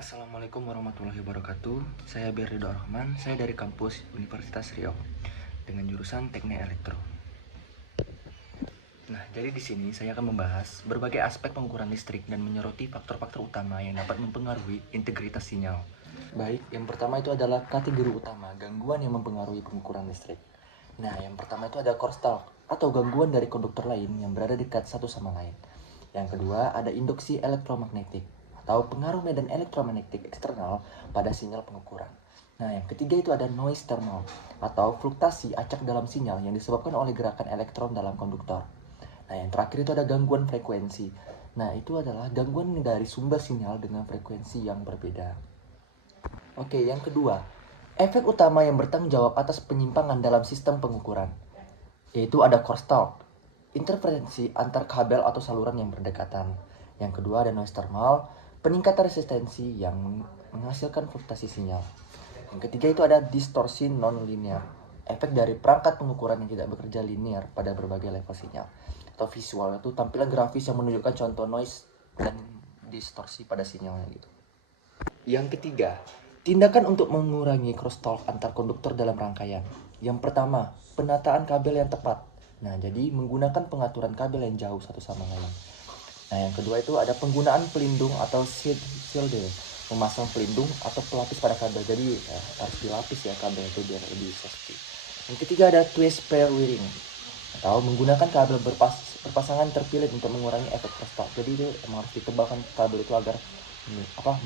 Assalamualaikum warahmatullahi wabarakatuh. Saya Berridho Rahman, saya dari kampus Universitas Riau dengan jurusan Teknik Elektro. Nah, jadi di sini saya akan membahas berbagai aspek pengukuran listrik dan menyoroti faktor-faktor utama yang dapat mempengaruhi integritas sinyal. Baik, yang pertama itu adalah kategori utama, gangguan yang mempengaruhi pengukuran listrik. Nah, yang pertama itu ada crosstalk atau gangguan dari konduktor lain yang berada dekat satu sama lain. Yang kedua ada induksi elektromagnetik atau pengaruh medan elektromagnetik eksternal pada sinyal pengukuran. Nah, yang ketiga itu ada noise thermal atau fluktuasi acak dalam sinyal yang disebabkan oleh gerakan elektron dalam konduktor. Nah, yang terakhir itu ada gangguan frekuensi. Nah, itu adalah gangguan dari sumber sinyal dengan frekuensi yang berbeda. Oke, yang kedua, efek utama yang bertanggung jawab atas penyimpangan dalam sistem pengukuran, yaitu ada crosstalk, interferensi antar kabel atau saluran yang berdekatan. Yang kedua ada noise thermal, peningkatan resistensi yang menghasilkan fluktuasi sinyal. Yang ketiga itu ada distorsi non-linear, efek dari perangkat pengukuran yang tidak bekerja linear pada berbagai level sinyal. Atau visual itu tampilan grafis yang menunjukkan contoh noise dan distorsi pada sinyalnya gitu. Yang ketiga, tindakan untuk mengurangi crosstalk antar konduktor dalam rangkaian. Yang pertama, penataan kabel yang tepat. Nah, jadi menggunakan pengaturan kabel yang jauh satu sama lain. Nah, yang kedua itu ada penggunaan pelindung atau shielder, memasang pelindung atau pelapis pada kabel. Jadi harus dilapis ya kabel itu biar lebih safety. Yang ketiga ada twist pair wiring atau menggunakan kabel berpasangan terpilih untuk mengurangi efek crosstalk. Jadi itu emang harus ditebalkan kabel itu agar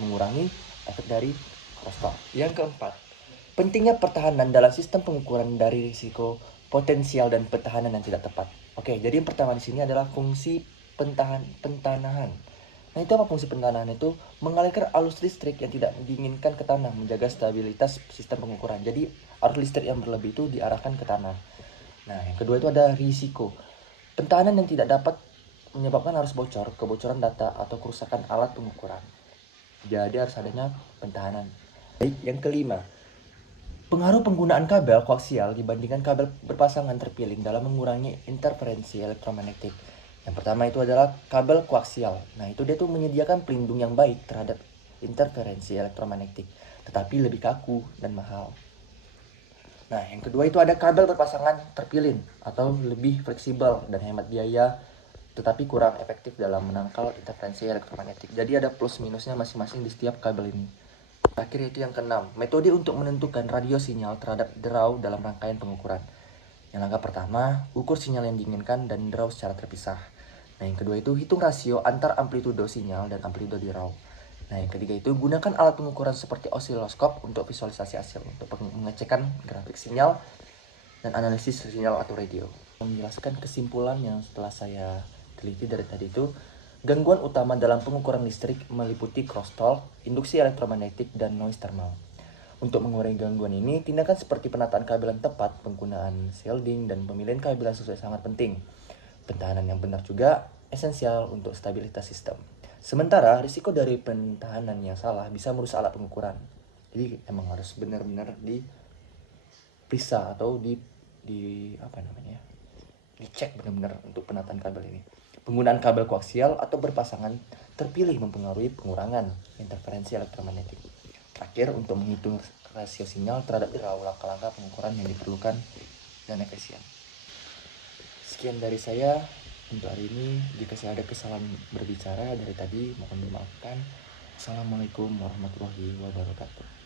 mengurangi efek dari crosstalk. Yang keempat, pentingnya pertahanan dalam sistem pengukuran dari risiko potensial dan pertahanan yang tidak tepat. Oke, jadi yang pertama di sini adalah fungsi pentanahan. Nah, itu apa fungsi pentanahan? Itu mengalirkan arus listrik yang tidak diinginkan ke tanah, menjaga stabilitas sistem pengukuran. Jadi arus listrik yang berlebih itu diarahkan ke tanah. Nah, yang kedua itu ada risiko. Pertahanan yang tidak dapat menyebabkan arus bocor, kebocoran data, atau kerusakan alat pengukuran. Jadi harus adanya pertahanan. Baik, yang kelima, pengaruh penggunaan kabel koaksial dibandingkan kabel berpasangan terpilih dalam mengurangi interferensi elektromagnetik. Yang pertama itu adalah kabel koaksial. Nah, itu dia tuh menyediakan pelindung yang baik terhadap interferensi elektromagnetik, tetapi lebih kaku dan mahal. Nah, yang kedua itu ada kabel berpasangan terpilih atau lebih fleksibel dan hemat biaya, tetapi kurang efektif dalam menangkal interferensi elektromagnetik. Jadi ada plus minusnya masing-masing di setiap kabel ini. Terakhir itu yang keenam, metode untuk menentukan radio sinyal terhadap draw dalam rangkaian pengukuran. Yang langkah pertama, ukur sinyal yang diinginkan dan draw secara terpisah. Nah, yang kedua itu hitung rasio antar amplitudo sinyal dan amplitudo draw. Nah, yang ketiga itu gunakan alat pengukuran seperti osiloskop untuk visualisasi hasil, untuk mengecekkan grafik sinyal dan analisis sinyal atau radio. Menjelaskan kesimpulan yang setelah saya teliti dari tadi itu, gangguan utama dalam pengukuran listrik meliputi crosstalk, induksi elektromagnetik, dan noise thermal. Untuk mengurangi gangguan ini, tindakan seperti penataan kabel yang tepat, penggunaan shielding, dan pemilihan kabel yang sesuai sangat penting. Pertahanan yang benar juga esensial untuk stabilitas sistem. Sementara risiko dari pertahanan yang salah bisa merusak alat pengukuran. Jadi emang harus benar-benar diperiksa atau dicek benar-benar untuk penataan kabel ini. Penggunaan kabel koaksial atau berpasangan terpilih mempengaruhi pengurangan interferensi elektromagnetik. Terakhir, untuk menghitung rasio sinyal terhadap langkah-langkah pengukuran yang diperlukan dan efisien. Sekian dari saya untuk hari ini. Jika saya ada kesalahan berbicara dari tadi, mohon dimaafkan. Assalamualaikum warahmatullahi wabarakatuh.